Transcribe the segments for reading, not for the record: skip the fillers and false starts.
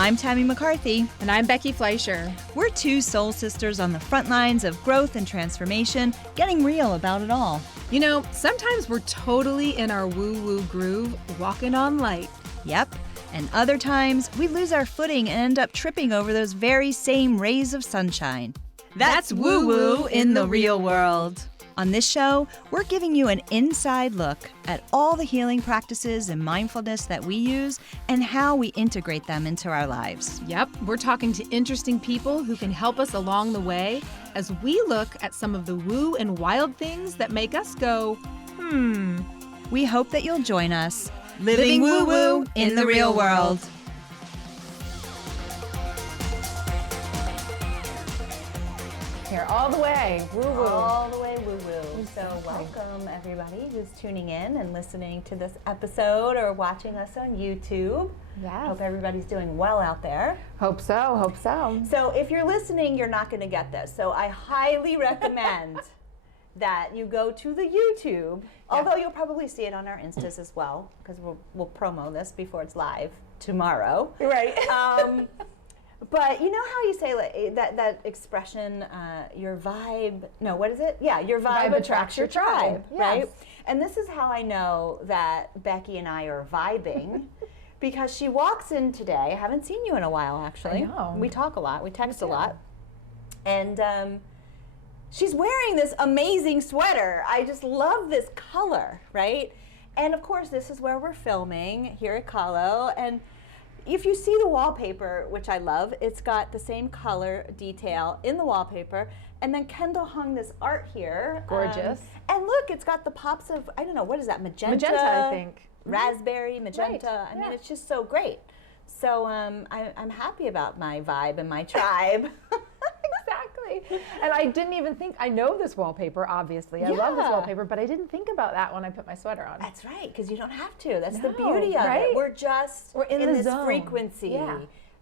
I'm Tami McCarthy. And I'm Becki Fleischer. We're two soul sisters on the front lines of growth and transformation, getting real about it all. You know, sometimes we're totally in our woo-woo groove, walking on light. Yep. And other times, we lose our footing and end up tripping over those very same rays of sunshine. That's woo-woo in the real world. On this show, we're giving you an inside look at all the healing practices and mindfulness that we use and how we integrate them into our lives. Yep, we're talking to interesting people who can help us along the way as we look at some of the woo and wild things that make us go, We hope that you'll join us, living woo-woo in the real world. Here, all the way, woo-woo. All the way woo-woo. So welcome everybody who's tuning in and listening to this episode or watching us on YouTube. Yes. Hope everybody's doing well out there. Hope so, hope so. So if you're listening, you're not going to get this. So I highly recommend that you go to the YouTube, although you'll probably see it on our Instas as well, because we'll promo this before it's live tomorrow. Right. But you know how you say like, that expression, your vibe, no, what is it? Yeah, your vibe attracts your tribe, yes. right? And this is how I know that Becki and I are vibing, because she walks in today. I haven't seen you in a while, actually. I know. We talk a lot, we text a lot. And she's wearing this amazing sweater. I just love this color, right? And of course, this is where we're filming here at Kahlo. And if you see the wallpaper, which I love, it's got the same color detail in the wallpaper. And then Kendall hung this art here. Gorgeous. And look, it's got the pops of, I don't know, what is that, magenta? Magenta, I think. Raspberry, magenta. Right. I mean, it's just so great. So I'm happy about my vibe and my tribe. Exactly. And I didn't even think, I know this wallpaper, obviously. I love this wallpaper, but I didn't think about that when I put my sweater on. That's right, because you don't have to. That's the No, beauty of right? it. We're in the this zone. frequency. Yeah.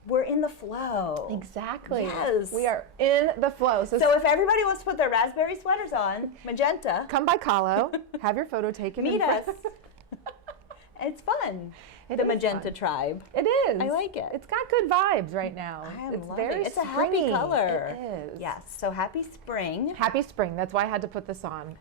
We're in the flow. Exactly. Yes. We are in the flow. So if everybody wants to put their raspberry sweaters on, magenta, come by Kahlo, have your photo taken. meet us. It's fun. The is magenta fun. tribe. It is. I like it. It's got good vibes right now. It's very It's a happy springy. color. It is. Yes. So happy spring. Happy spring. That's why I had to put this on.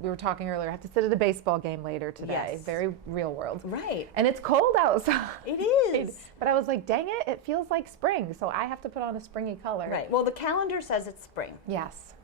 We were talking earlier, I have to sit at a baseball game later today. Yes. Very real world. Right. And it's cold outside. It is. But I was like, dang it, it feels like spring. So I have to put on a springy color. Right. Well, the calendar says it's spring. Yes.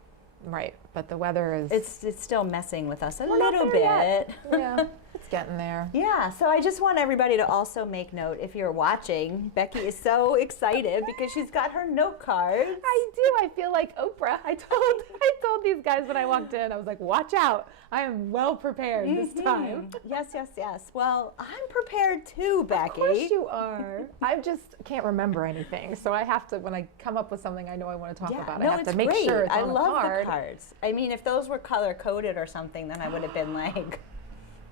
Right. But the weather is... It's still messing with us a We're not little there bit. yet. Yeah. It's getting there. Yeah, so I just want everybody to also make note, if you're watching, Becki is so excited because she's got her note cards. I do. I feel like Oprah. I told these guys when I walked in, I was like, watch out. I am well prepared this time. Yes, yes, yes. Well, I'm prepared too, Becki. Of course you are. I just can't remember anything. So I have to, when I come up with something I know I want to talk about, I have to make sure it's on a card. I love the cards. I mean, if those were color-coded or something, then I would have been like,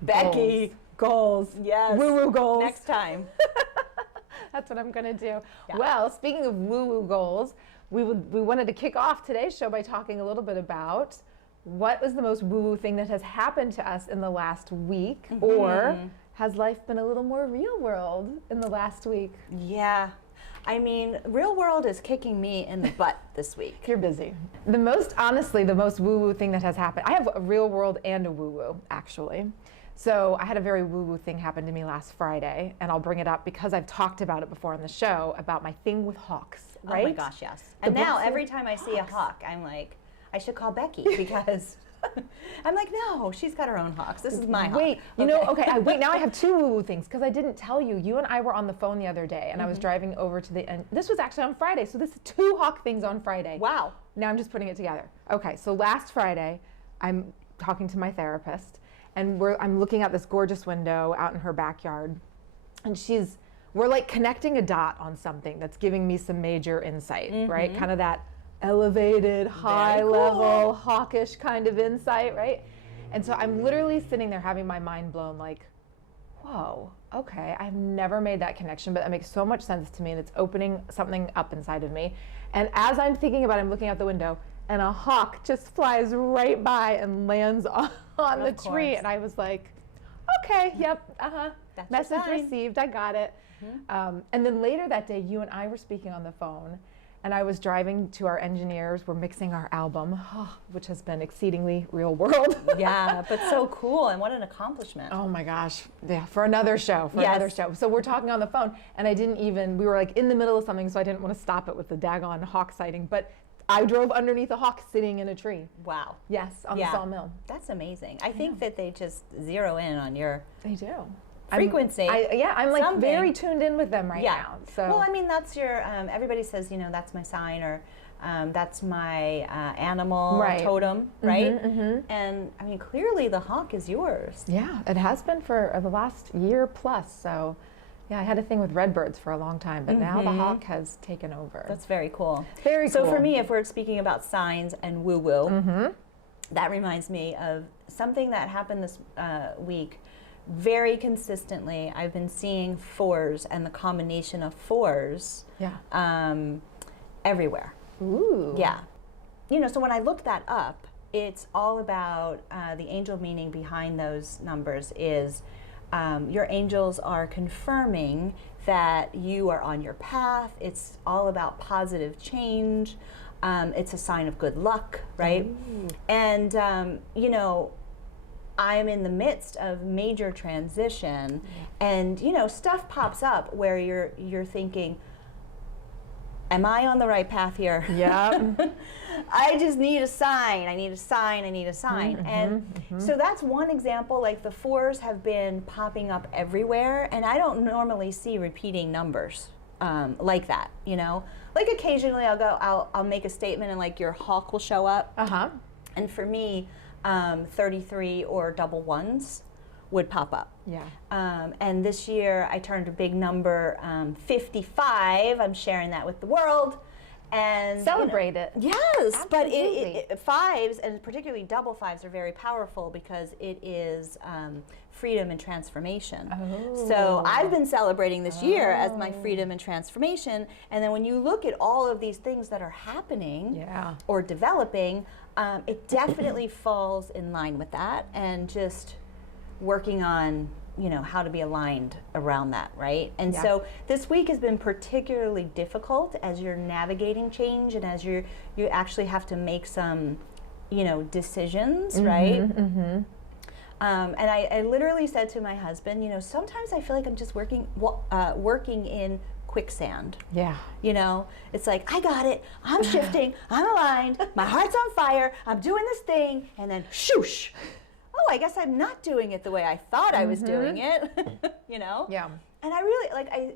Becki. Goals. Yes. Woo-woo goals. Next time. That's what I'm going to do. Yeah. Well, speaking of woo-woo goals, we wanted to kick off today's show by talking a little bit about what was the most woo-woo thing that has happened to us in the last week, or has life been a little more real world in the last week? Yeah. I mean, real world is kicking me in the butt this week. You're busy. Honestly, the most woo-woo thing that has happened, I have a real world and a woo-woo, actually. So I had a very woo-woo thing happen to me last Friday, and I'll bring it up because I've talked about it before on the show, about my thing with hawks, right? Oh my gosh, yes. And now every time I see a hawk, I'm like, I should call Becki because I'm like, no, she's got her own hawks. This is my hawk. Wait, wait, now I have two woo-woo things because I didn't tell you. You and I were on the phone the other day, and I was driving over to the end. This was actually on Friday, so this is two hawk things on Friday. Wow. Now I'm just putting it together. Okay, so last Friday, I'm talking to my therapist, and I'm looking out this gorgeous window out in her backyard, and we're like connecting a dot on something that's giving me some major insight, right? Kind of that elevated, high level, hawkish kind of insight, right? And so I'm literally sitting there having my mind blown, like, whoa, okay, I've never made that connection, but that makes so much sense to me, and it's opening something up inside of me. And as I'm thinking about it, I'm looking out the window, and a hawk just flies right by and lands on the tree. And I was like, okay, yep, That's message your sign. received, I got it. And then later that day, you and I were speaking on the phone, and I was driving to our engineers. We're mixing our album, which has been exceedingly real world. Yeah, but so cool, and what an accomplishment. Oh my gosh, yeah, for another show, So we're talking on the phone, and we were like in the middle of something, so I didn't want to stop it with the daggone hawk sighting, but I drove underneath a hawk sitting in a tree. Wow. Yes, on the sawmill. That's amazing. I think that they just zero in on your They do. frequency. I'm like very tuned in with them right now. So. Well, I mean, that's your, everybody says, that's my sign, or that's my animal totem, right? And I mean, clearly the hawk is yours. Yeah, it has been for the last year plus. So yeah, I had a thing with redbirds for a long time, but now the hawk has taken over. That's very cool. Very cool. So for me, if we're speaking about signs and woo-woo, that reminds me of something that happened this week. Very consistently, I've been seeing fours and the combination of fours everywhere. Ooh. Yeah. So when I looked that up, it's all about the angel meaning behind those numbers is your angels are confirming that you are on your path. It's all about positive change. It's a sign of good luck, right? Ooh. And, I'm in the midst of major transition, and stuff pops up where you're thinking, am I on the right path here? Yeah. I just need a sign. I need a sign. I need a sign. So that's one example. Like the fours have been popping up everywhere, and I don't normally see repeating numbers like that. Like occasionally I'll make a statement and like your hawk will show up. And for me, 33 or double ones would pop up. Yeah. And this year I turned a big number, 55. I'm sharing that with the world. And celebrate it. Yes, absolutely. But fives, and particularly double fives, are very powerful because it is freedom and transformation. Oh. So I've been celebrating this year as my freedom and transformation. And then when you look at all of these things that are happening or developing, it definitely falls in line with that, and just working on how to be aligned around that, right? And so this week has been particularly difficult as you're navigating change, and as you actually have to make some decisions, right? And I literally said to my husband, sometimes I feel like I'm just working in quicksand. Yeah. It's like, I got it, I'm shifting, I'm aligned, my heart's on fire, I'm doing this thing, and then shoosh. Oh, I guess I'm not doing it the way I thought I was doing it. Yeah. And I really,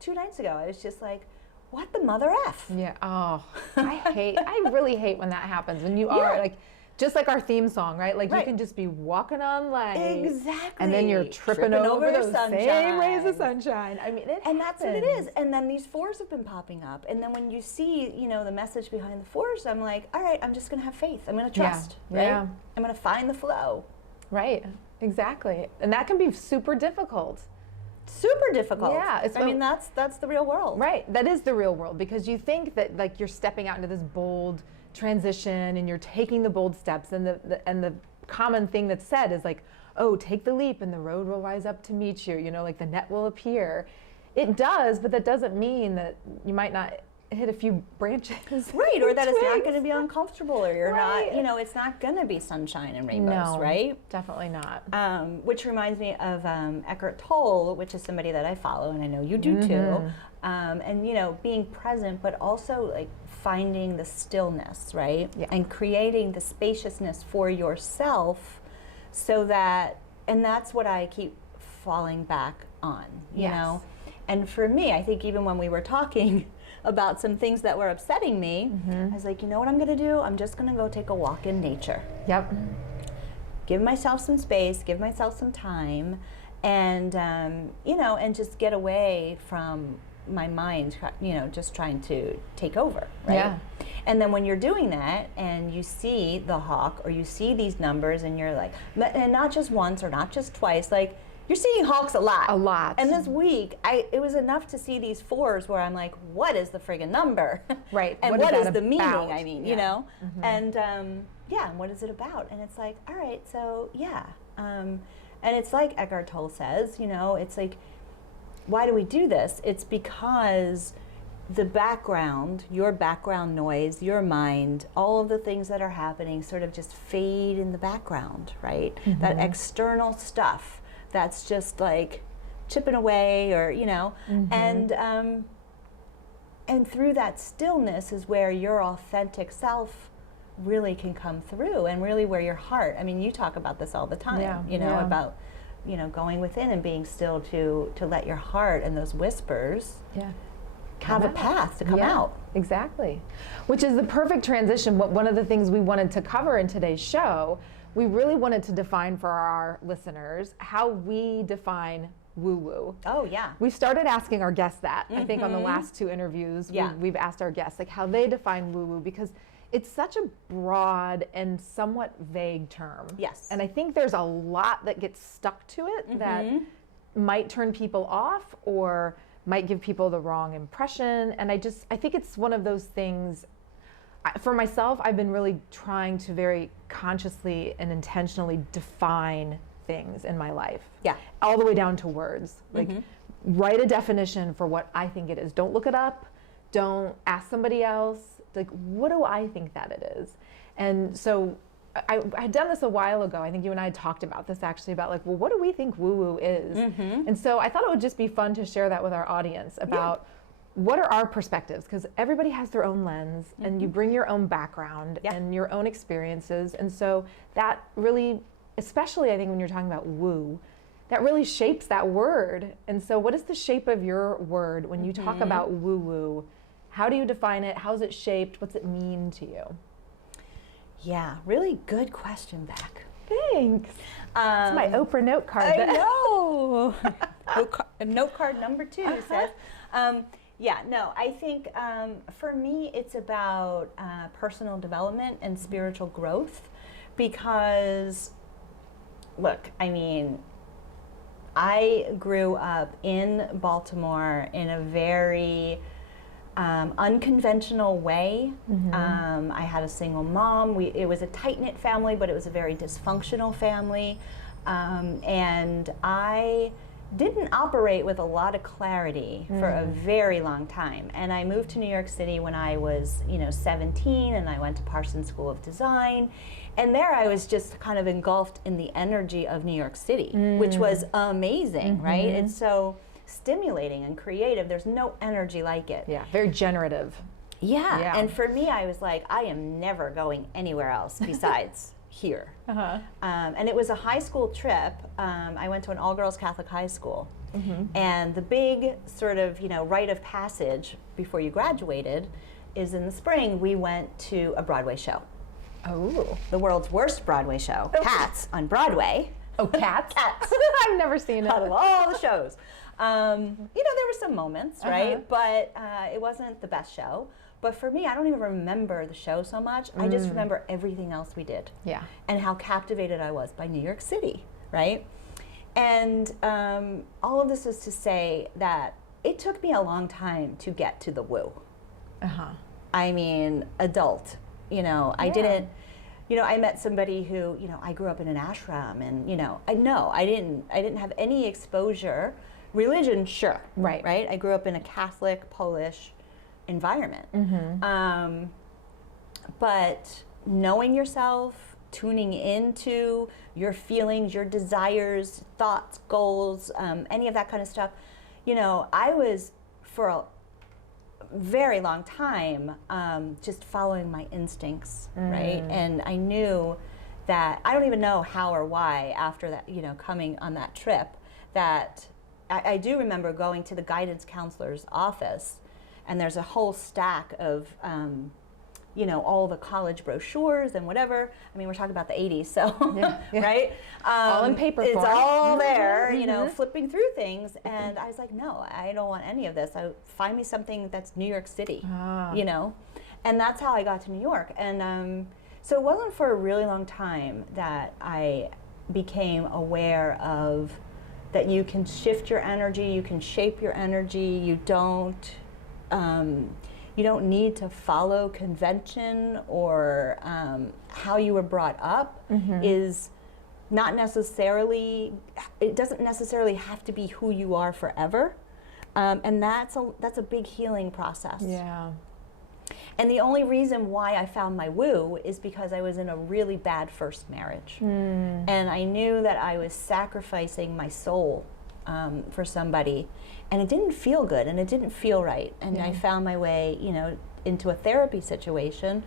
2 nights ago, I was just like, what the mother F? Yeah. Oh, I really hate when that happens. When you are like, just like our theme song, right? Like you can just be walking on light. Exactly. And then you're tripping over those sunshine. same rays of sunshine. I mean, and that's what it is. And then these fours have been popping up. And then when you see, the message behind the fours, I'm like, all right, I'm just going to have faith. I'm going to trust, right? Yeah. I'm going to find the flow. Right. Exactly. And that can be super difficult. Super difficult. Yeah. I mean, that's the real world. Right. That is the real world, because you think that like you're stepping out into this bold transition and you're taking the bold steps, and the common thing that's said is like, oh, take the leap and the road will rise up to meet you, like the net will appear. It does, but that doesn't mean that you might not hit a few branches. Right, or that it's not going to be uncomfortable, or you're not, it's not going to be sunshine and rainbows, right? Definitely not. Which reminds me of Eckhart Tolle, which is somebody that I follow, and I know you do too. And, being present, but also like finding the stillness, right? Yeah. And creating the spaciousness for yourself, so that, and that's what I keep falling back on, you know? And for me, I think even when we were talking about some things that were upsetting me, I was like, you know what I'm gonna do? I'm just gonna go take a walk in nature. Yep. Give myself some space, give myself some time, and, and just get away from my mind, just trying to take over, right? Yeah. And then when you're doing that and you see the hawk, or you see these numbers, and you're like, and not just once or not just twice, like you're seeing hawks a lot. A lot. And this week, it was enough to see these fours where I'm like, what is the friggin' number? Right. And what is the meaning, about? I mean, And and what is it about? And it's like, all right, so and it's like Eckhart Tolle says, it's like, why do we do this? It's because the background, your background noise, your mind, all of the things that are happening sort of just fade in the background, right? That external stuff that's just like chipping away, or and through that stillness is where your authentic self really can come through, and really where your heart, I mean, you talk about this all the time, about going within and being still to let your heart and those whispers have a path to come out. Exactly. Which is the perfect transition. One of the things we wanted to cover in today's show, we really wanted to define for our listeners how we define woo-woo. Oh, yeah. We started asking our guests that. I think on the last 2 interviews, we've asked our guests like how they define woo-woo, because it's such a broad and somewhat vague term. Yes. And I think there's a lot that gets stuck to it that might turn people off or might give people the wrong impression. And I think it's one of those things, for myself, I've been really trying to very consciously and intentionally define things in my life. Yeah. All the way down to words. Like, write a definition for what I think it is. Don't look it up. Don't ask somebody else. Like, what do I think that it is? And so I had done this a while ago. I think you and I had talked about this actually, about like, well, what do we think woo-woo is? And so I thought it would just be fun to share that with our audience about what are our perspectives, because everybody has their own lens and you bring your own background and your own experiences. And so that really, especially I think when you're talking about woo, that really shapes that word. And so what is the shape of your word when you talk about woo-woo? How do you define it? How's it shaped? What's it mean to you? Yeah, really good question, Beck. Thanks. It's my Oprah note card. I know. Note card number 2 says, I think for me it's about personal development and spiritual growth, because, look, I mean, I grew up in Baltimore in a very unconventional way. I had a single mom. It was a tight-knit family, but it was a very dysfunctional family. And I didn't operate with a lot of clarity for a very long time. And I moved to New York City when I was, 17, and I went to Parsons School of Design. And there I was just kind of engulfed in the energy of New York City, which was amazing, right? It's so stimulating and creative. There's no energy like it. Yeah, very generative. Yeah. And for me, I was like, I am never going anywhere else besides here. And it was a high school trip. I went to an all-girls Catholic high school. And the big sort of, rite of passage before you graduated is in the spring, we went to a Broadway show. Oh. The world's worst Broadway show, Cats on Broadway. Oh, Cats? Cats. I've never seen it. Out of all the shows. There were some moments, right? But it wasn't the best show. But for me, I don't even remember the show so much. I just remember everything else we did. Yeah. And how captivated I was by New York City, right? And all of this is to say that it took me a long time to get to the woo. I mean, adult. I didn't. I met somebody who, I grew up in an ashram, and I didn't have any exposure. Religion, sure, right. I grew up in a Catholic Polish environment, but knowing yourself, tuning into your feelings, your desires, thoughts, goals, any of that kind of stuff. I was for a very long time just following my instincts, right? And I knew that, I don't even know how or why after that, coming on that trip, that I do remember going to the guidance counselor's office, and there's a whole stack of all the college brochures and whatever. I mean, we're talking about the 80s, so, right? All in paper form. It's all there, flipping through things. And I was like, no, I don't want any of this. Find me something that's New York City, And that's how I got to New York. And so it wasn't for a really long time that I became aware of that you can shift your energy, you can shape your energy, you don't need to follow convention or how you were brought up is not necessarily, it doesn't necessarily have to be who you are forever. And that's a big healing process. Yeah. And the only reason why I found my woo is because I was in a really bad first marriage. And I knew that I was sacrificing my soul for somebody, and it didn't feel good, and it didn't feel right. And I found my way, into a therapy situation,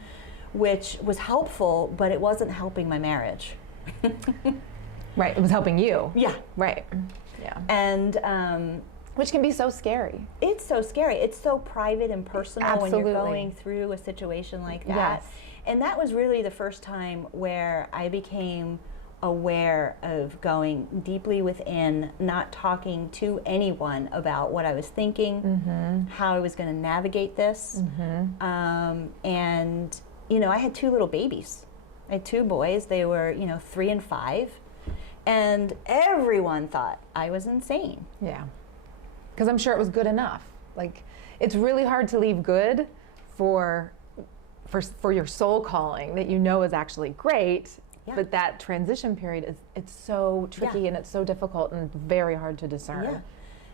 which was helpful, but it wasn't helping my marriage. Right, it was helping you. Yeah. Right, yeah. And which can be so scary. it's so scary. It's so private and personal when Absolutely. you're going through a situation like that. Yes. And that was really the first time where I became aware of going deeply within, not talking to anyone about what I was thinking, how I was going to navigate this. And, I had 2 little babies. I had 2 boys. They were, 3 and 5. And everyone thought I was insane. Yeah. Because I'm sure it was good enough. Like, it's really hard to leave good for your soul calling that is actually great. Yeah. But that transition period it's so tricky and it's so difficult and very hard to discern. Yeah.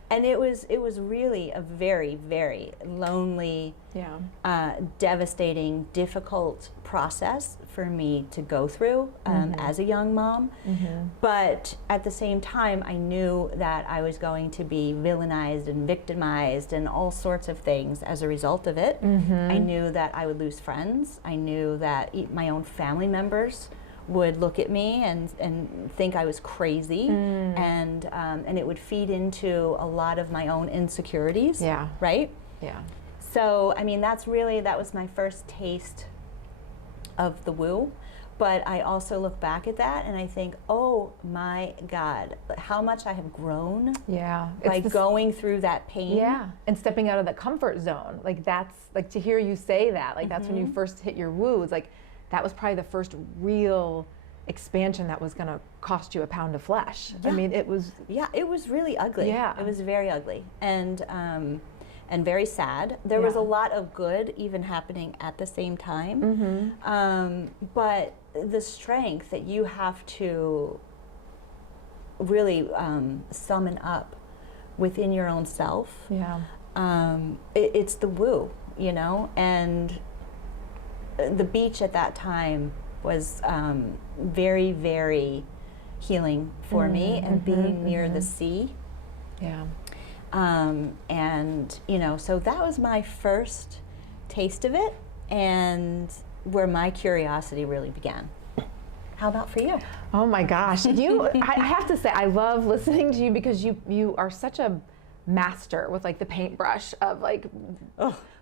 And it was really a very, very lonely, devastating, difficult process for me to go through as a young mom. But at the same time, I knew that I was going to be villainized and victimized and all sorts of things as a result of it. I knew that I would lose friends. I knew that my own family members would look at me and think I was crazy, and it would feed into a lot of my own insecurities. Yeah. Right? Yeah. So, that was my first taste of the woo. But I also look back at that and I think, oh my God, how much I have grown by going through that pain. Yeah, and stepping out of the comfort zone. Like, that's, like, to hear you say that, like, that's when you first hit your woo. It's like, that was probably the first real expansion that was going to cost you a pound of flesh. Yeah. It was... Yeah, it was really ugly. Yeah. It was very ugly and very sad. There was a lot of good even happening at the same time. But the strength that you have to really summon up within your own self, it's the woo, and the beach at that time was very, very healing for me, and being near the sea. Yeah. And, so that was my first taste of it, and where my curiosity really began. How about for you? Oh my gosh. I have to say, I love listening to you because you are such a master with, like, the paintbrush of, like,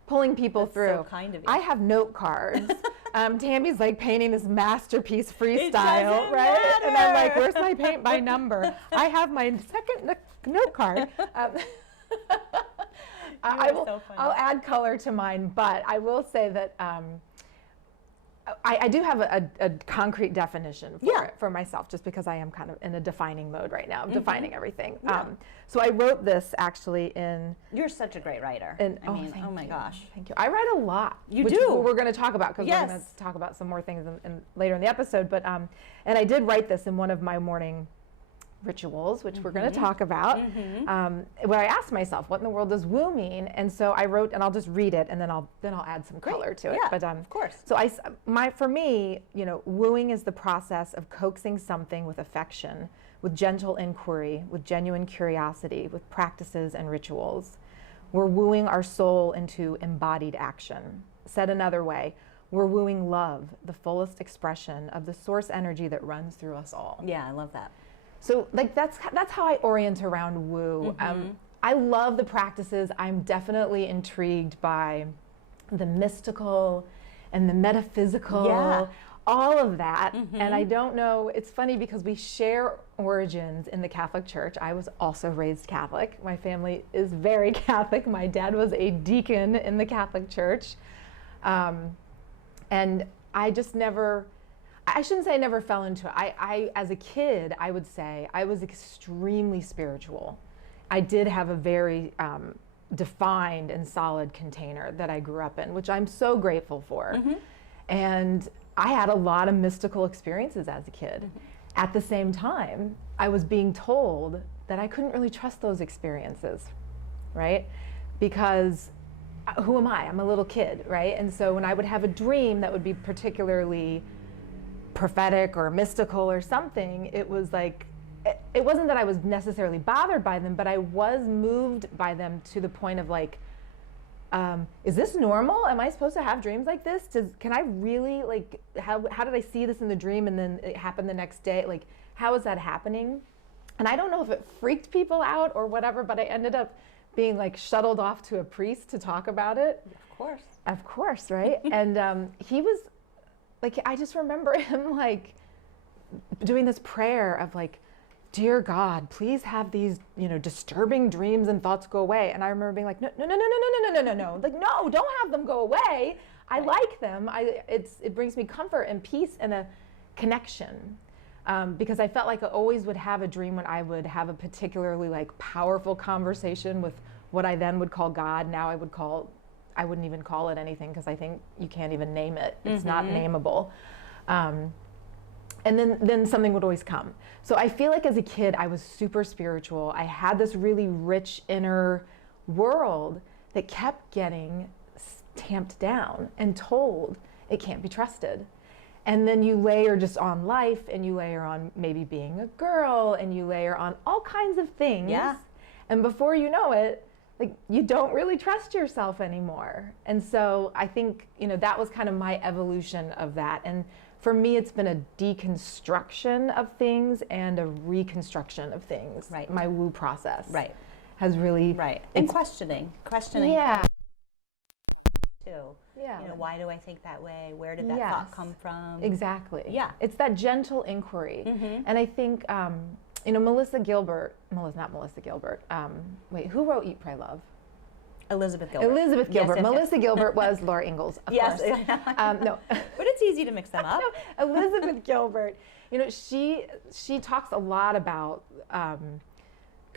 pulling people through. So kind of you. I have note cards. Tammy's, like, painting this masterpiece freestyle, doesn't right? matter. And I'm like, where's my paint by number? I have my second note card. So funny. I'll add color to mine, but I will say that I do have a concrete definition for it for myself, just because I am kind of in a defining mode right now, defining everything. Yeah. So I wrote this actually in... You're such a great writer. Oh my gosh. Thank you. I write a lot. You which do. We're going to talk about, because we're going to talk about some more things later in the episode. But and I did write this in one of my morning rituals, which we're going to talk about, where I asked myself, what in the world does woo mean? And so I wrote, and I'll just read it, and then I'll add some color to it. Yeah, but of course. So for me, wooing is the process of coaxing something with affection, with gentle inquiry, with genuine curiosity, with practices and rituals. We're wooing our soul into embodied action. Said another way, we're wooing love, the fullest expression of the source energy that runs through us all. Yeah, I love that. So, like, that's how I orient around woo. I love the practices. I'm definitely intrigued by the mystical and the metaphysical, all of that. And I don't know, it's funny because we share origins in the Catholic Church. I was also raised Catholic. My family is very Catholic. My dad was a deacon in the Catholic Church. And I just never... I shouldn't say I never fell into it. I as a kid, I would say I was extremely spiritual. I did have a very defined and solid container that I grew up in, which I'm so grateful for. And I had a lot of mystical experiences as a kid. At the same time, I was being told that I couldn't really trust those experiences. right? Because who am I? I'm a little kid, right? And so when I would have a dream that would be particularly prophetic or mystical or something, it was like, it wasn't that I was necessarily bothered by them, but I was moved by them to the point of like, is this normal? Am I supposed to have dreams like this? Can I really, like, how did I see this in the dream and then it happened the next day? Like, how is that happening? And I don't know if it freaked people out or whatever, but I ended up being like shuttled off to a priest to talk about it. Of course, right? And he was like, I just remember him like doing this prayer of like, dear God, please have these, disturbing dreams and thoughts go away. And I remember being like, no, like, no, don't have them go away. I like them. It brings me comfort and peace and a connection. Because I felt like I always would have a dream when I would have a particularly like powerful conversation with what I then would call God. Now I wouldn't even call it anything because I think you can't even name it. It's not nameable. And then something would always come. So I feel like as a kid, I was super spiritual. I had this really rich inner world that kept getting tamped down and told it can't be trusted. And then you layer just on life, and you layer on maybe being a girl, and you layer on all kinds of things. Yeah. And before you know it, like, you don't really trust yourself anymore. And so I think, that was kind of my evolution of that. And for me, it's been a deconstruction of things and a reconstruction of things. Right. My woo process. Right. Has really. Right. And questioning. Yeah. Too. Yeah. Why do I think that way? Where did that thought come from? Exactly. Yeah. It's that gentle inquiry. And I think, not Melissa Gilbert. Wait, who wrote Eat, Pray, Love? Elizabeth Gilbert. Elizabeth Gilbert. Yes, Melissa Gilbert was Laura Ingalls, of course. No. But it's easy to mix them up. No, Elizabeth Gilbert, she talks a lot about kind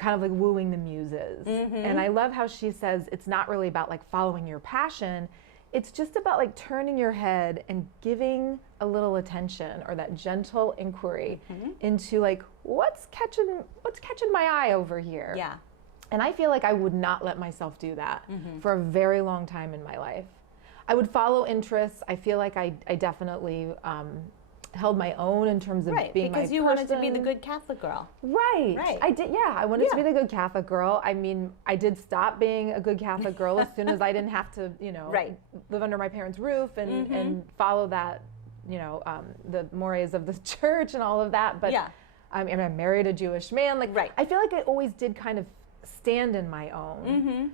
of like wooing the muses. And I love how she says it's not really about like following your passion. It's just about like turning your head and giving a little attention or that gentle inquiry into like, what's catching my eye over here? Yeah. And I feel like I would not let myself do that for a very long time in my life. I would follow interests. I feel like I definitely held my own in terms of being my because you wanted to be the good Catholic girl. Right. I did. Yeah, I wanted to be the good Catholic girl. I mean, I did stop being a good Catholic girl as soon as I didn't have to, live under my parents' roof and follow that, the mores of the church and all of that. But I married a Jewish man. I feel like I always did kind of stand in my own.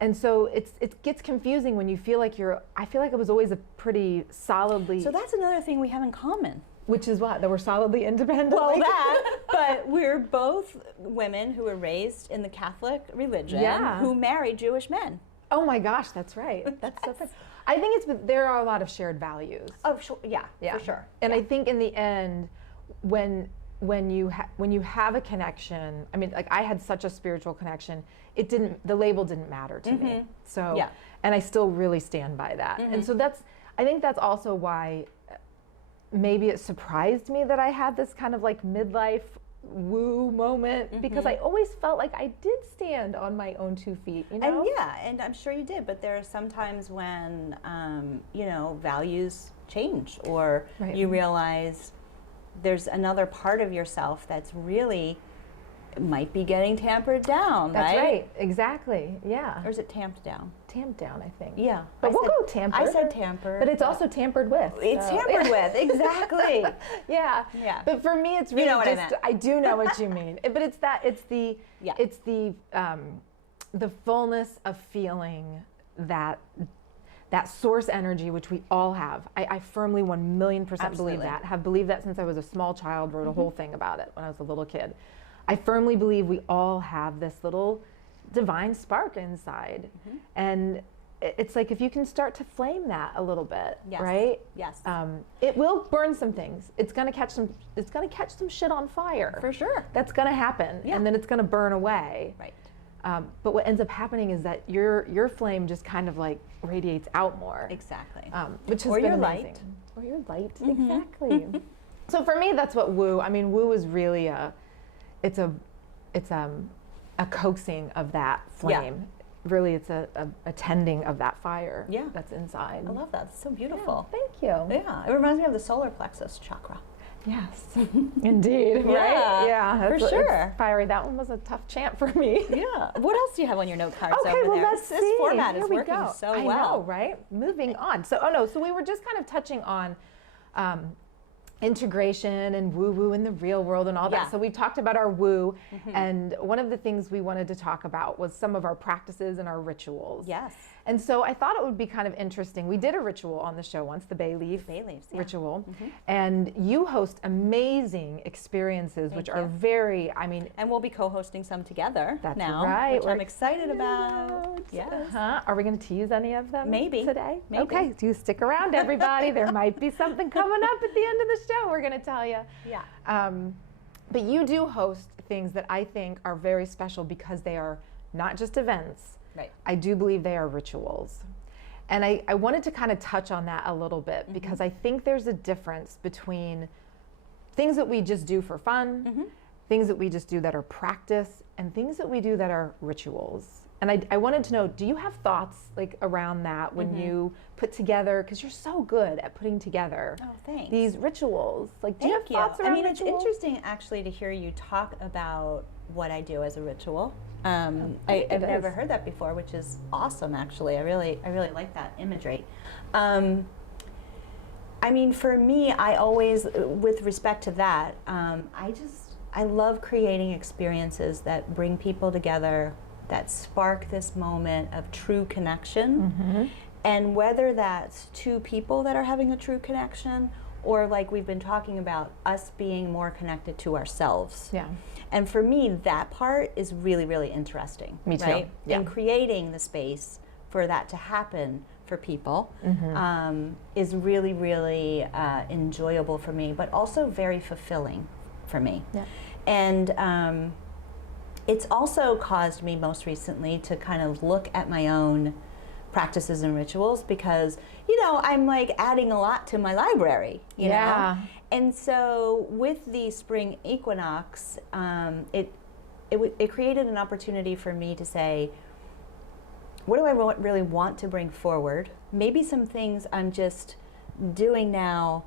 And so it gets confusing when you feel like I feel like I was always a pretty solidly. So that's another thing we have in common. Which is what? That we're solidly independent? Well, but we're both women who were raised in the Catholic religion who married Jewish men. Oh my gosh, that's right. That's so fun. I think there are a lot of shared values. Oh, sure. Yeah, for sure. And I think in the end, when you have a connection, I mean, like I had such a spiritual connection, the label didn't matter to me. So, and I still really stand by that. And so I think that's also why maybe it surprised me that I had this kind of like midlife woo moment, because I always felt like I did stand on my own 2 feet, And and I'm sure you did, but there are some times when, values change or you realize there's another part of yourself that's really might be getting tampered down, That's right. Exactly. Yeah. Or is it tamped down? Tamped down, I think. Yeah. But we'll go tampered. I said tampered. But it's also tampered with. It's tampered with, exactly. Yeah. But for me, it's really what I meant. I do know what you mean. But it's the fullness of feeling that source energy, which we all have. I firmly 1,000,000% believe that. Have believed that since I was a small child, wrote a whole thing about it when I was a little kid. I firmly believe we all have this little divine spark inside. And it's like if you can start to flame that a little bit, right? Yes. It will burn some things. It's gonna catch some shit on fire. For sure. That's gonna happen. Yeah. And then it's gonna burn away. Right. But what ends up happening is that your flame just kind of like radiates out more. Exactly. Which has or been your amazing. light. Or your light, exactly. So for me, that's what woo. I mean, woo is really it's a coaxing of that flame. really it's a tending of that fire that's inside. I love that. It's so beautiful. Yeah, thank you. Yeah, it reminds me of the solar plexus chakra. Yes, indeed. Yeah, Right? Yeah, for sure. It's fiery. That one was a tough chant for me. Yeah. What else do you have on your note cards Okay, over well, there? let's This see. format Here is we working go. so I well. know, right? Moving on. So, so we were just kind of touching on integration and woo-woo in the real world and all that. Yeah. So we talked about our woo, and one of the things we wanted to talk about was some of our practices and our rituals. Yes. And so I thought it would be kind of interesting. We did a ritual on the show once, the bay leaves ritual, and you host amazing experiences, which are very, and we'll be co-hosting some together that's now, right. which I'm excited about. Yeah. Yes. Are we going to tease any of them Maybe. today? Maybe. Okay, so you stick around, everybody. There might be something coming up at the end of the show. We're going to tell you. Yeah. But you do host things that I think are very special because they are not just events. Right. I do believe they are rituals. And I wanted to kind of touch on that a little bit because I think there's a difference between things that we just do for fun, things that we just do that are practice, and things that we do that are rituals. And I wanted to know, do you have thoughts like around that when you put together, because you're so good at putting together these rituals. Like, do you have thoughts around rituals? It's interesting actually to hear you talk about what I do as a ritual. I've never heard that before, which is awesome actually. I really like that imagery. For me, I always, with respect to that, I love creating experiences that bring people together, that spark this moment of true connection. And whether that's two people that are having a true connection, or like we've been talking about, us being more connected to ourselves. Yeah. And for me, that part is really, really interesting. Me too. Right? Yeah. And creating the space for that to happen for people is really, really enjoyable for me, but also very fulfilling for me. Yeah. And it's also caused me most recently to kind of look at my own practices and rituals because, I'm like adding a lot to my library, you know? And so with the spring equinox, it created an opportunity for me to say, what do I really want to bring forward? Maybe some things I'm just doing now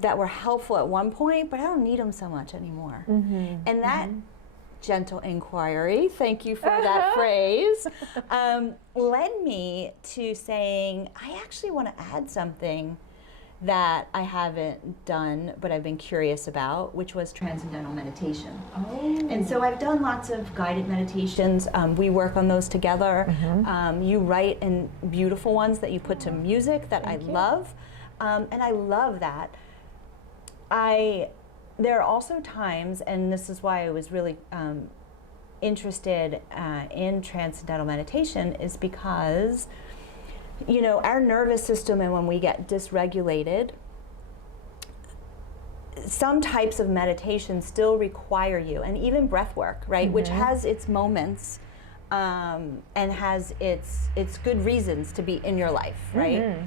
that were helpful at one point, but I don't need them so much anymore. And that gentle inquiry, thank you for that phrase, led me to saying, I actually want to add something that I haven't done, but I've been curious about, which was transcendental meditation. And so I've done lots of guided meditations. We work on those together. You write in beautiful ones that you put to music that I love. And I love that. There are also times, and this is why I was really interested in transcendental meditation, is because our nervous system, and when we get dysregulated, some types of meditation still require you, and even breath work, right, which has its moments and has its good reasons to be in your life, right?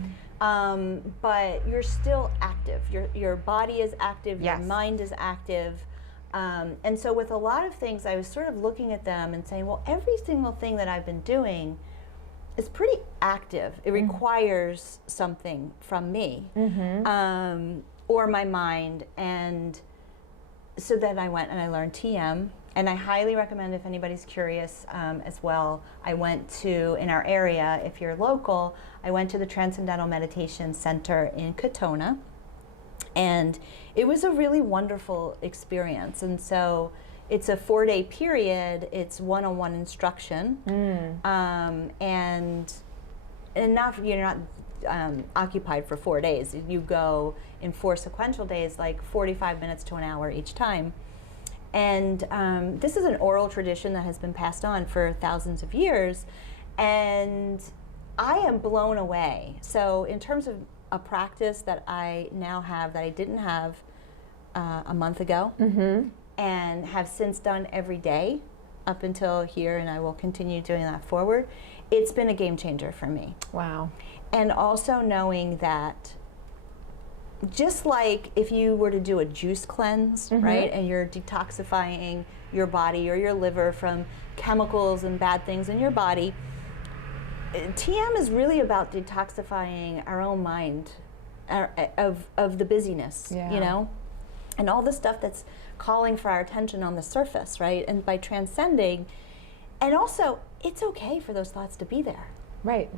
But you're still active. Your body is active, your mind is active. And so with a lot of things, I was sort of looking at them and saying, well, every single thing that I've been doing is pretty active. It requires something from me or my mind. And so then I went and I learned TM. And I highly recommend, if anybody's curious as well, I went to, in our area, if you're local, I went to the Transcendental Meditation Center in Katonah. And it was a really wonderful experience. And so it's a 4-day period. It's one-on-one instruction. And you're not occupied for 4 days. You go in 4 sequential days, like 45 minutes to an hour each time. And this is an oral tradition that has been passed on for thousands of years. And I am blown away. So in terms of a practice that I now have that I didn't have a month ago, and have since done every day up until here, and I will continue doing that forward, it's been a game changer for me. Wow. And also knowing that just like if you were to do a juice cleanse, right, and you're detoxifying your body or your liver from chemicals and bad things in your body, TM is really about detoxifying our own mind of the busyness, you know, and all the stuff that's calling for our attention on the surface, right? And by transcending, and also it's okay for those thoughts to be there. Right.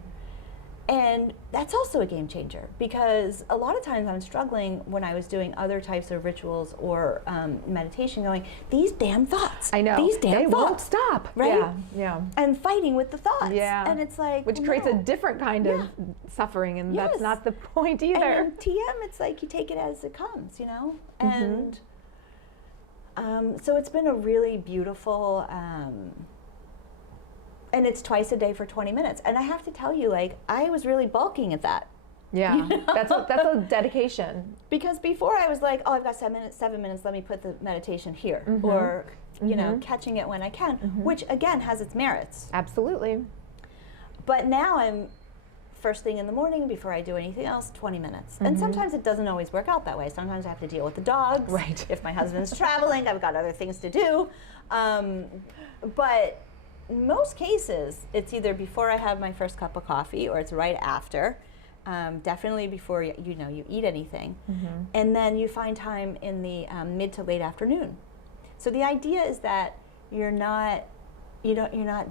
And that's also a game changer, because a lot of times I'm struggling when I was doing other types of rituals or meditation, going, these damn thoughts. I know. These damn they thoughts. won't stop. Right? Yeah. Yeah. And fighting with the thoughts. Yeah. And it's like, which creates a different kind of suffering, and that's not the point either. And in TM, it's like you take it as it comes, you know? And so it's been a really beautiful, and it's twice a day for 20 minutes. And I have to tell you, like, I was really balking at that. Yeah, you know? that's a dedication. Because before I was like, oh, I've got 7 minutes, let me put the meditation here. Or, you know, catching it when I can, which again has its merits. Absolutely. But now I'm first thing in the morning before I do anything else, 20 minutes. And sometimes it doesn't always work out that way. Sometimes I have to deal with the dogs. Right. If my husband's traveling, I've got other things to do. But in most cases, it's either before I have my first cup of coffee or it's right after. Definitely before you eat anything. And then you find time in the mid to late afternoon. So the idea is that you're not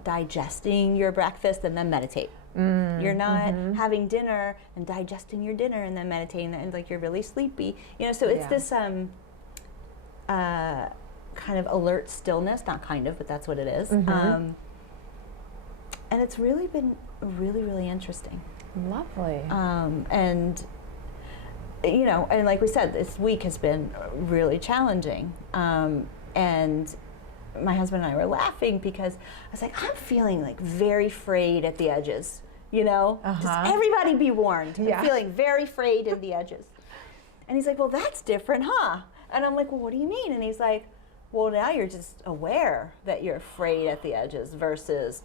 digesting your breakfast and then meditate. You're not having dinner and digesting your dinner and then meditating, and like you're really sleepy. You know, so it's this kind of alert stillness, not kind of, but that's what it is. And it's really been really interesting. Lovely. And you know, and like we said, this week has been really challenging. And my husband and I were laughing because I was like, I'm feeling like very frayed at the edges, you know? Just everybody be warned. I'm feeling very frayed at the edges. And he's like, well, that's different, huh? And I'm like, well, what do you mean? And he's like, well, now you're just aware that you're frayed at the edges versus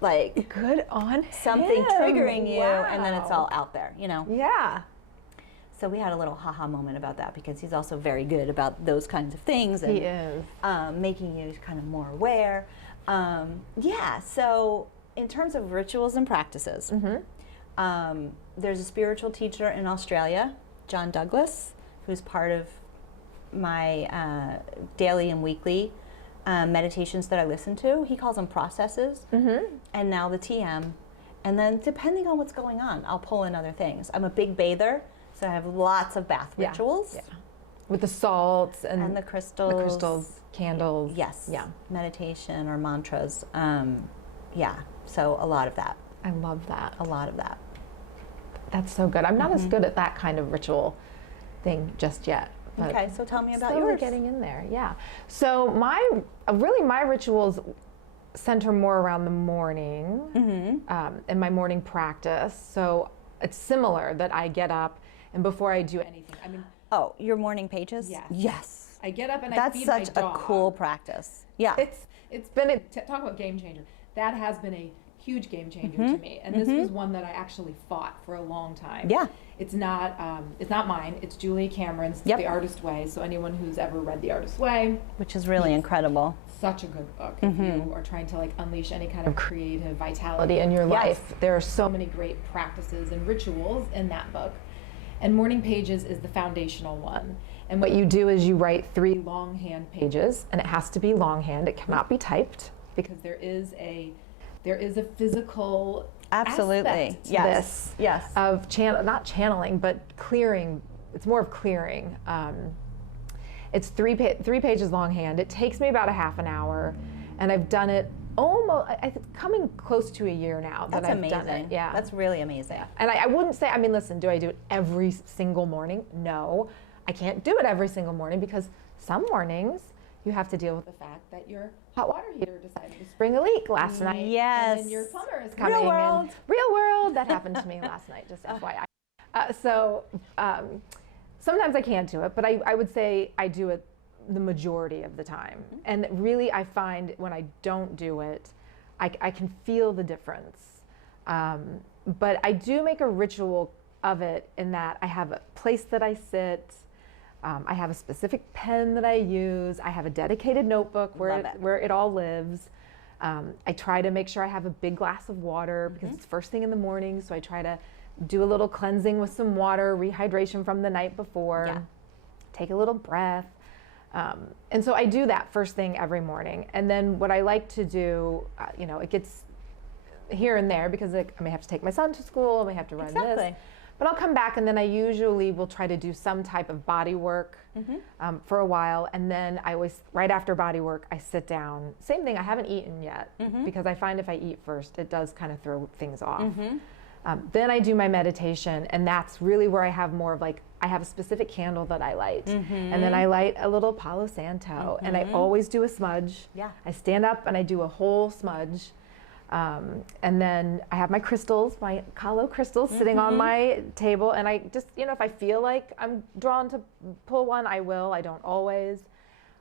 like good on something him. Triggering you, Wow. and then it's all out there, you know? Yeah. So we had a little haha moment about that, because he's also very good about those kinds of things. And, he is. Making you kind of more aware. So in terms of rituals and practices, there's a spiritual teacher in Australia, John Douglas, who's part of my daily and weekly meditations that I listen to. He calls them processes, and now the TM. And then depending on what's going on, I'll pull in other things. I'm a big bather, so I have lots of bath rituals. Yeah. With the salts and the crystals. The crystals, candles. Yes. Yeah. Meditation or mantras. So a lot of that. I love that. A lot of that. That's so good. I'm not as good at that kind of ritual thing just yet. Okay, so tell me about slowly yours. Getting in there, yeah. So my rituals center more around the morning and my morning practice. So it's similar that I get up and before I do anything, I mean. Oh, your morning pages? Yes. Yes. I get up and That's I feed my dog. That's such a cool practice. Yeah. It's been talk about game changer. That has been a huge game changer to me, and this was one that I actually fought for a long time. Yeah. It's not mine. It's Julia Cameron's The Artist Way. So anyone who's ever read The Artist Way, which is really incredible. Such a good book. If you are trying to like unleash any kind of creative vitality in your life, there are so many great practices and rituals in that book. And Morning Pages is the foundational one. And what you do is you write 3 longhand pages, and it has to be longhand. It cannot be typed because there is a physical aspect to this of not channeling, but clearing. It's more of clearing. It's 3 pages longhand. It takes me about a half an hour, and I've done it almost coming close to a year now that I've done it. Yeah, that's really amazing. And I wouldn't say. I mean, listen, do I do it every single morning? No, I can't do it every single morning because some mornings you have to deal with the fact that your hot water heater decided to spring a leak last night. Yes. And then your plumber is coming. Real world. Real world. That happened to me last night, just FYI. Sometimes I can't do it, but I would say I do it the majority of the time. And really, I find when I don't do it, I can feel the difference. But I do make a ritual of it in that I have a place that I sit. I have a specific pen that I use. I have a dedicated notebook where it all lives. I try to make sure I have a big glass of water because it's first thing in the morning. So I try to do a little cleansing with some water, rehydration from the night before, take a little breath. And so I do that first thing every morning. And then what I like to do, it gets here and there because I may have to take my son to school, I may have to run this. But I'll come back and then I usually will try to do some type of body work for a while. And then I always, right after body work, I sit down. Same thing, I haven't eaten yet because I find if I eat first, it does kind of throw things off. Then I do my meditation, and that's really where I have more of like, I have a specific candle that I light. And then I light a little Palo Santo, and I always do a smudge. I stand up and I do a whole smudge. And then I have my crystals, my Kalo crystals sitting on my table, and I just, if I feel like I'm drawn to pull one, I will. I don't always.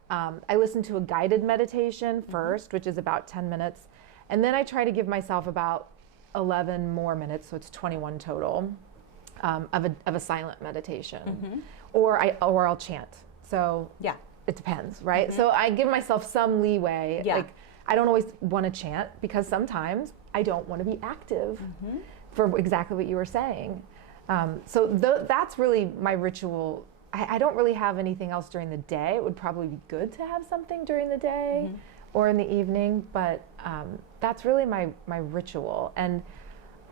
I listen to a guided meditation first, which is about 10 minutes. And then I try to give myself about 11 more minutes, so it's 21 total, of a silent meditation. Or I'll chant. So it depends, right? So I give myself some leeway. Like, I don't always want to chant because sometimes I don't want to be active for exactly what you were saying. So that's really my ritual. I don't really have anything else during the day. It would probably be good to have something during the day or in the evening, but that's really my ritual. And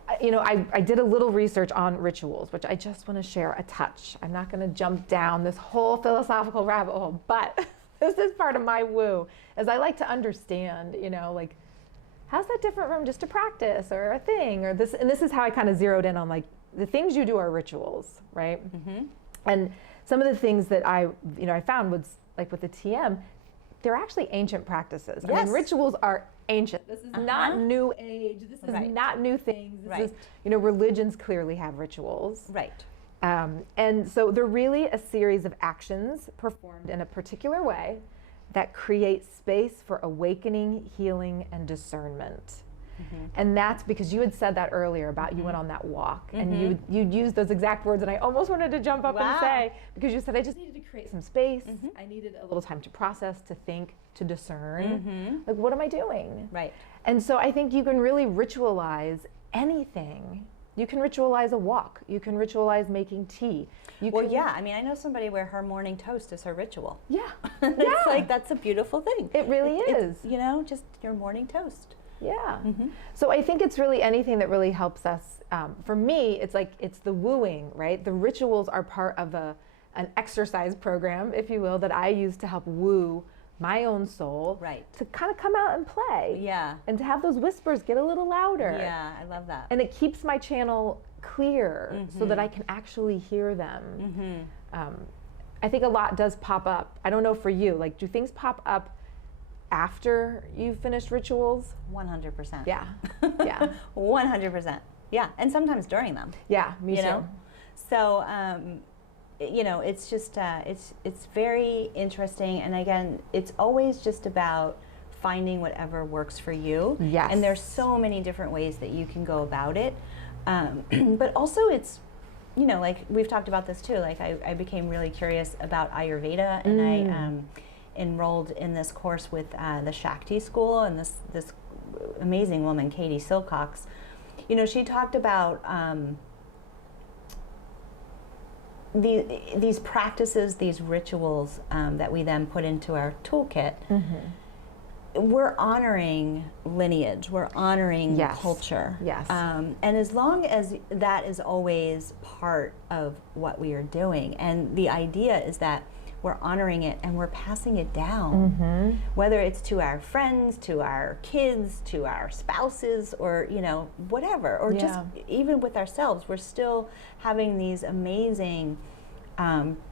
I did a little research on rituals, which I just want to share a touch. I'm not going to jump down this whole philosophical rabbit hole, but this is part of my woo, is I like to understand, like, how's that different from just a practice or a thing or this? And this is how I kind of zeroed in on, like, the things you do are rituals, right? And some of the things that I found was, like, with the TM, they're actually ancient practices. I mean, rituals are ancient. This is not new age. This is not new things. This is, religions clearly have rituals. And so they're really a series of actions performed in a particular way that create space for awakening, healing, and discernment. And that's because you had said that earlier about you went on that walk and you'd used those exact words, and I almost wanted to jump up and say, because you said I just needed to create some space. I needed a little time to process, to think, to discern. Like, what am I doing? And so I think you can really ritualize anything. You can ritualize a walk. You can ritualize making tea. I mean, I know somebody where her morning toast is her ritual. It's like, that's a beautiful thing. It really is. Just your morning toast. So I think it's really anything that really helps us. For me, it's like, it's the wooing, right? The rituals are part of an exercise program, if you will, that I use to help woo my own soul, to kind of come out and play, and to have those whispers get a little louder. I love that. And it keeps my channel clear so that I can actually hear them. I think a lot does pop up. I don't know for you, like, do things pop up after you've finished rituals? 100%. 100%. And sometimes during them. Me too. So, it's just, it's very interesting. And again, it's always just about finding whatever works for you. And there's so many different ways that you can go about it. But also it's, like we've talked about this too, like I became really curious about Ayurveda, and I enrolled in this course with the Shakti school, and this amazing woman, Katie Silcox. She talked about these practices, these rituals that we then put into our toolkit. We're honoring lineage, we're honoring culture. And as long as that is always part of what we are doing, and the idea is that we're honoring it and we're passing it down, whether it's to our friends, to our kids, to our spouses, or whatever, or just even with ourselves, we're still having these amazing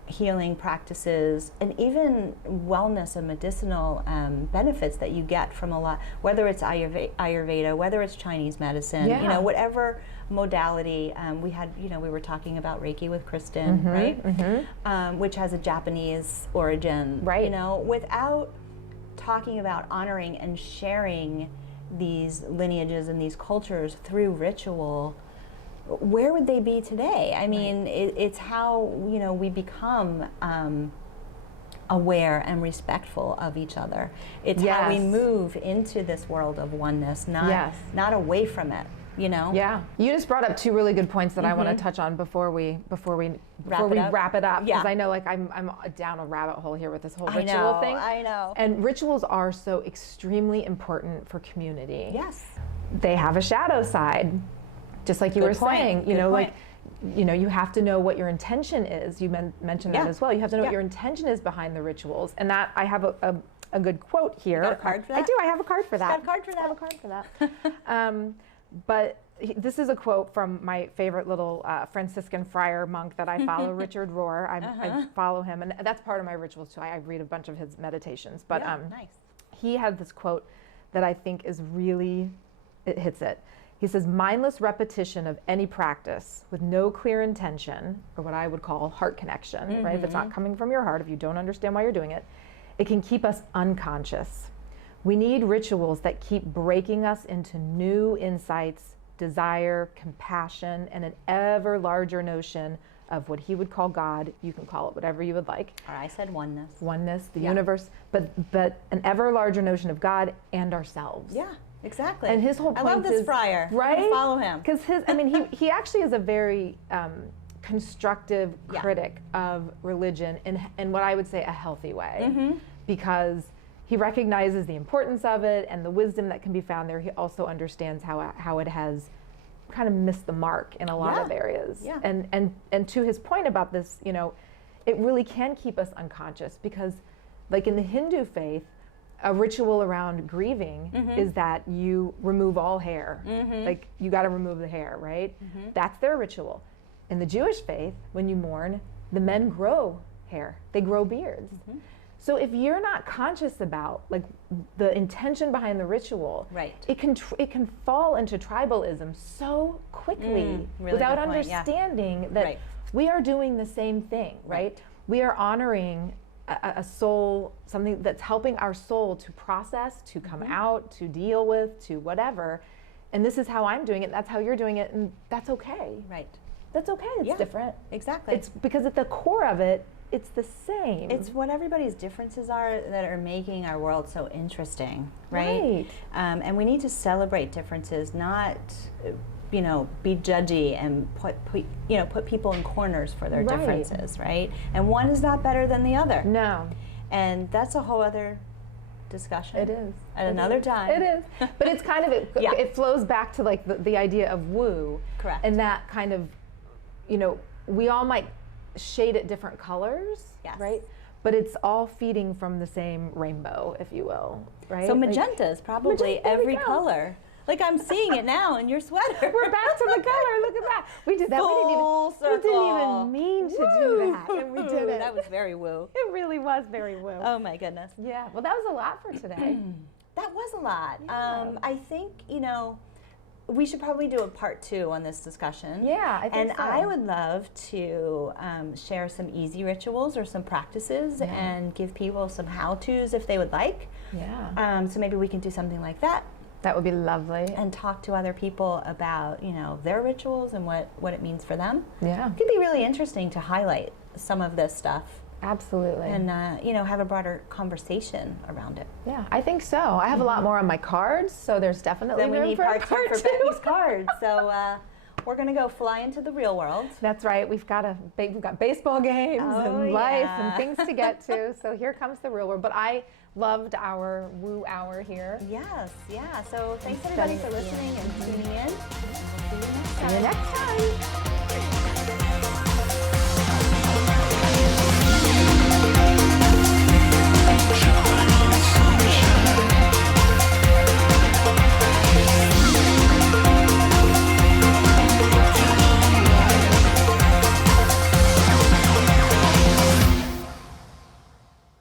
healing practices and even wellness and medicinal benefits that you get from a lot, whether it's Ayurveda, whether it's Chinese medicine, whatever modality. We were talking about Reiki with Kristen, right? Which has a Japanese origin, without talking about honoring and sharing these lineages and these cultures through ritual, where would they be today? I mean, it's how we become aware and respectful of each other. It's how we Yes. move into this world of oneness, not Yes. not away from it. You know? Yeah, you just brought up two really good points that I want to touch on before we wrap it up. Yeah. Because I know, like, I'm down a rabbit hole here with this whole I ritual know, thing. I know. And rituals are so extremely important for community. Yes. They have a shadow side, just like you Good were point, saying. You good know, point. like, you know, you have to know what your intention is. You mentioned that Yeah. as well. You have to know Yeah. what your intention is behind the rituals. And that I have a good quote here. got a card for that? I do. I have a card for that. got a card for I have a card for that. But this is a quote from my favorite little Franciscan friar monk that I follow, Richard Rohr. I follow him, and that's part of my rituals too. I read a bunch of his meditations. But Yeah, nice. he had this quote that I think is really, it hits it. He says, mindless repetition of any practice with no clear intention, or what I would call heart connection, right? If it's not coming from your heart, if you don't understand why you're doing it, it can keep us unconscious. We need rituals that keep breaking us into new insights, desire, compassion, and an ever larger notion of what he would call God. You can call it whatever you would like. Or I said oneness. Oneness, the Yeah. universe, but an ever larger notion of God and ourselves. Yeah, exactly. And his whole point I love this is, friar. I'm right? gonna follow him. Because I mean, he actually is a very constructive Yeah. critic of religion in what I would say a healthy way, Mm-hmm. because he recognizes the importance of it and the wisdom that can be found there. He also understands how it has kind of missed the mark in a lot of Yeah. areas. Yeah. And to his point about this, you know, it really can keep us unconscious, because like in the Hindu faith, a ritual around grieving is that you remove all hair. Like, you got to remove the hair, right? That's their ritual. In the Jewish faith, when you mourn, the men grow hair. They grow beards. So if you're not conscious about like the intention behind the ritual, Right. it can fall into tribalism so quickly really without good point, yeah. understanding that Right. we are doing the same thing, right? We are honoring a soul, something that's helping our soul to process, to come out, to deal with, to whatever. And this is how I'm doing it. That's how you're doing it, and that's okay. Right. That's okay. It's Yeah. different. Exactly. It's because at the core of it, it's the same. It's what everybody's differences are that are making our world so interesting, right? Right. And we need to celebrate differences, not, you know, be judgy and put people in corners for their Right. differences, right? And one is not better than the other. No, And that's a whole other discussion. it is. At another time. It is. But it's kind of, Yeah. it flows back to like the idea of woo. Correct. And that kind of, you know, we all might shade it different colors, Yes. right? But it's all feeding from the same rainbow, if you will, right? So Like, magenta is probably Magenta, there we every go. color. Like, I'm seeing it now in your sweater. we're back to the color. Look at that. We did that. Full We didn't circle. even mean to do that, and we did it. That was very woo. It really was very woo. Oh my goodness. Yeah. Well, that was a lot for today. That was a lot. Yeah. I think, you know, we should probably do a part 2 on this discussion. Yeah, I think And so. I would love to share some easy rituals or some practices and give people some how-tos if they would like. Yeah. So maybe we can do something like that That would be lovely. and talk to other people about, you know, their rituals and what it means for them. Yeah. It could be really interesting to highlight some of this stuff Absolutely. and, you know, have a broader conversation around it. Yeah, I think so. I have a lot more on my cards, so there's definitely Then we room need for part 2 for 2. Becki's cards. So we're going to go fly into the real world. That's right. We've got baseball games Oh, and life yeah. and things to get to. So here comes the real world. But I loved our woo hour here. Yes, yeah. So thanks everybody for listening and tuning in. See you next time.